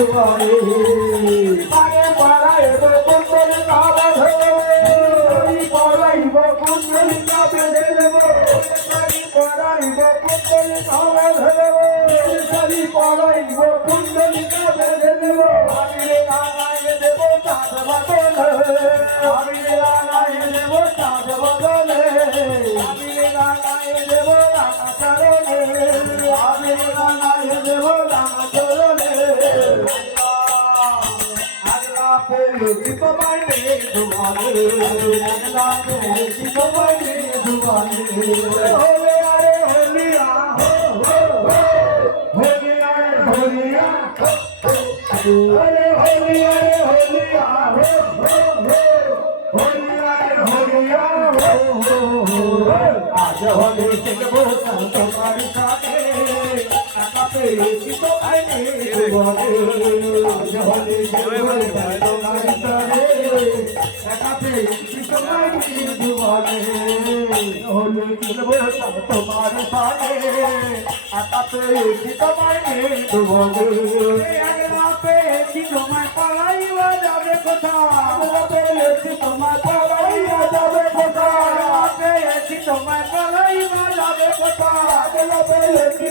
দুয়ারে আরে পড়াইব কুণ্ডলী কাবা ধরে পড়াইব কুণ্ডলী কাবে দেব পড়াইব কুণ্ডলী কাবা ধরে পড়াইব কুণ্ডলী কাবে দেব আমি লাগাই দেব চাঁদ বদলে আমি লাগাই দেব চাঁদ বদলে আমি লাগাই দেব রাঙা চরণে আমি লাগাই দেব রাঙা চরণে আল্লাহ পেয়েছি তোমায় নিয়ে দুয়ারে আল্লাহ পেয়েছি তোমায় নিয়ে দুয়ারে হোলে আরে হোলিয়া হো হো হোলিয়া হোলিয়া আরে হোলিয়া হোলিয়া হো হো হোলিয়া হোলিয়া হো হো আজ হোলি খেলবো তোমার সাথে একা পেয়েছি তোমায় নিয়ে দুয়ারে আজ হোলি খেলবো তোমার সাথে একা পেয়েছি তোমায় নিয়ে দুয়ারে হোলি খেলবো তোমার সাথে একা পেয়েছি তোমায় নিয়ে দুয়ারে আগলা পেয়েছি তোমায় পালাইবা যাবে কোথাও পেয়েছি তোমায় পালাইবা যাবে কোথাও পেয়েছি তোমায় পালাইবা যাবে কোথাও পেয়েছি